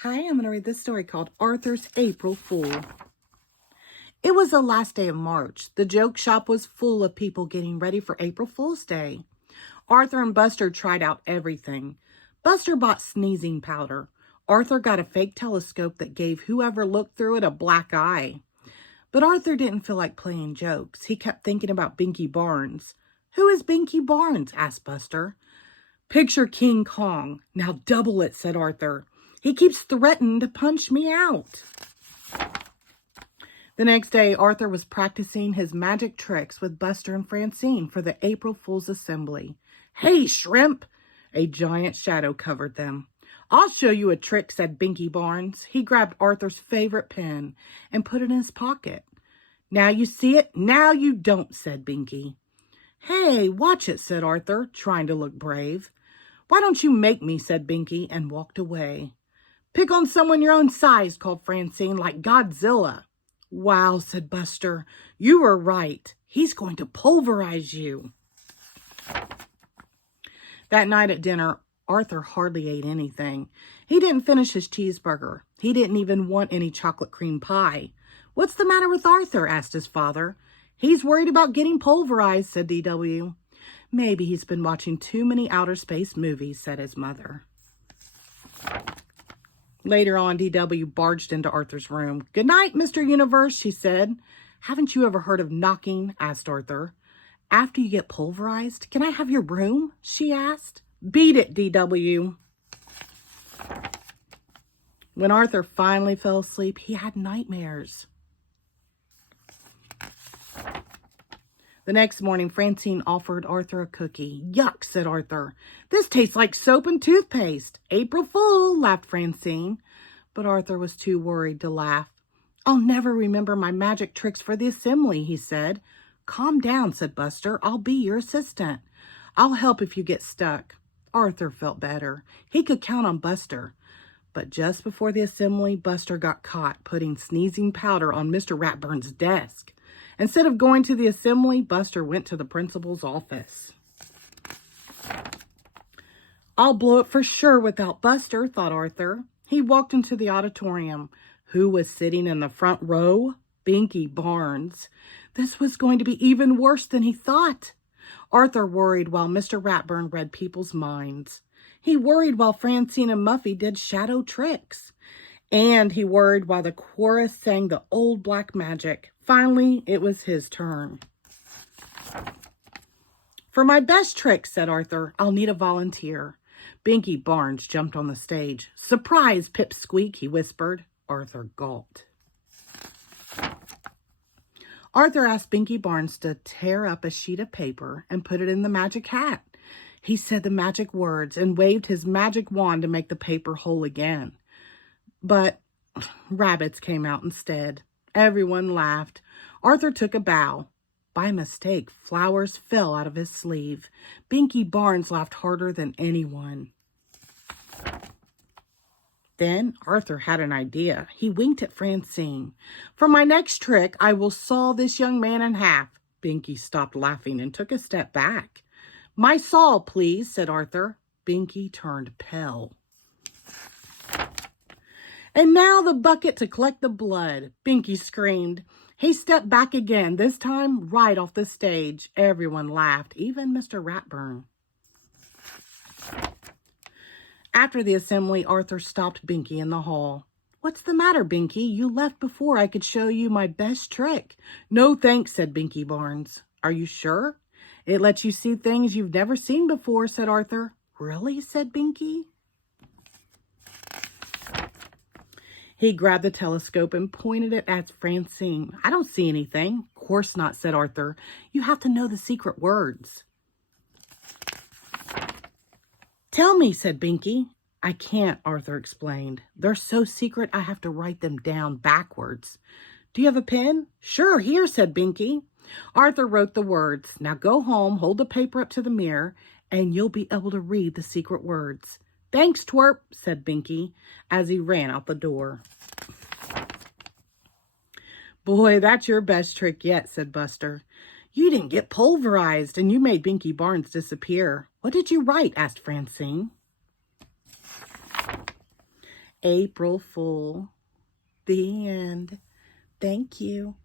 Hi, I'm going to read this story called Arthur's April Fool. It was the last day of March. The joke shop was full of people getting ready for April Fool's Day. Arthur and Buster tried out everything. Buster bought sneezing powder. Arthur got a fake telescope that gave whoever looked through it a black eye. But Arthur didn't feel like playing jokes. He kept thinking about Binky Barnes. "Who is Binky Barnes?" asked Buster. "Picture King Kong. Now double it," said Arthur. "He keeps threatening to punch me out." The next day, Arthur was practicing his magic tricks with Buster and Francine for the April Fool's Assembly. "Hey, shrimp!" A giant shadow covered them. "I'll show you a trick," said Binky Barnes. He grabbed Arthur's favorite pen and put it in his pocket. "Now you see it, now you don't," said Binky. "Hey, watch it," said Arthur, trying to look brave. "Why don't you make me?" said Binky, and walked away. "Pick on someone your own size," called Francine, "like Godzilla." "Wow," said Buster, "you were right. He's going to pulverize you." That night at dinner, Arthur hardly ate anything. He didn't finish his cheeseburger. He didn't even want any chocolate cream pie. "What's the matter with Arthur?" asked his father. "He's worried about getting pulverized," said D.W. "Maybe he's been watching too many outer space movies," said his mother. Later on, D.W. barged into Arthur's room. "Good night, Mr. Universe," she said. "Haven't you ever heard of knocking?" asked Arthur. "After you get pulverized, can I have your room?" she asked. "Beat it, D.W." When Arthur finally fell asleep, he had nightmares. The next morning, Francine offered Arthur a cookie. "Yuck," said Arthur. "This tastes like soap and toothpaste." "April Fool," laughed Francine. But Arthur was too worried to laugh. "I'll never remember my magic tricks for the assembly," he said. "Calm down," said Buster. "I'll be your assistant. I'll help if you get stuck." Arthur felt better. He could count on Buster. But just before the assembly, Buster got caught putting sneezing powder on Mr. Ratburn's desk. Instead of going to the assembly, Buster went to the principal's office. "I'll blow it for sure without Buster," thought Arthur. He walked into the auditorium. Who was sitting in the front row? Binky Barnes. This was going to be even worse than he thought. Arthur worried while Mr. Ratburn read people's minds. He worried while Francine and Muffy did shadow tricks. And he worried while the chorus sang the old black magic. Finally, it was his turn. "For my best trick," said Arthur, "I'll need a volunteer." Binky Barnes jumped on the stage. "Surprise, Pipsqueak," he whispered. Arthur gulped. Arthur asked Binky Barnes to tear up a sheet of paper and put it in the magic hat. He said the magic words and waved his magic wand to make the paper whole again. But rabbits came out instead. Everyone laughed. Arthur took a bow. By mistake, flowers fell out of his sleeve. Binky Barnes laughed harder than anyone. Then Arthur had an idea. He winked at Francine. "For my next trick, I will saw this young man in half." Binky stopped laughing and took a step back. "My saw, please," said Arthur. Binky turned pale. "And now the bucket to collect the blood," Binky screamed. He stepped back again, this time right off the stage. Everyone laughed, even Mr. Ratburn. After the assembly, Arthur stopped Binky in the hall. "What's the matter, Binky? You left before I could show you my best trick." "No thanks," said Binky Barnes. "Are you sure? It lets you see things you've never seen before," said Arthur. "Really?" said Binky. He grabbed the telescope and pointed it at Francine. "I don't see anything." "Course not," said Arthur. "You have to know the secret words." "Tell me," said Binky. "I can't," Arthur explained. "They're so secret I have to write them down backwards." "Do you have a pen?" "Sure, here," said Binky. Arthur wrote the words. "Now go home, hold the paper up to the mirror, and you'll be able to read the secret words." "Thanks, twerp," said Binky as he ran out the door. "Boy, that's your best trick yet," said Buster. "You didn't get pulverized, and you made Binky Barnes disappear." "What did you write?" asked Francine. April Fool. The end. Thank you.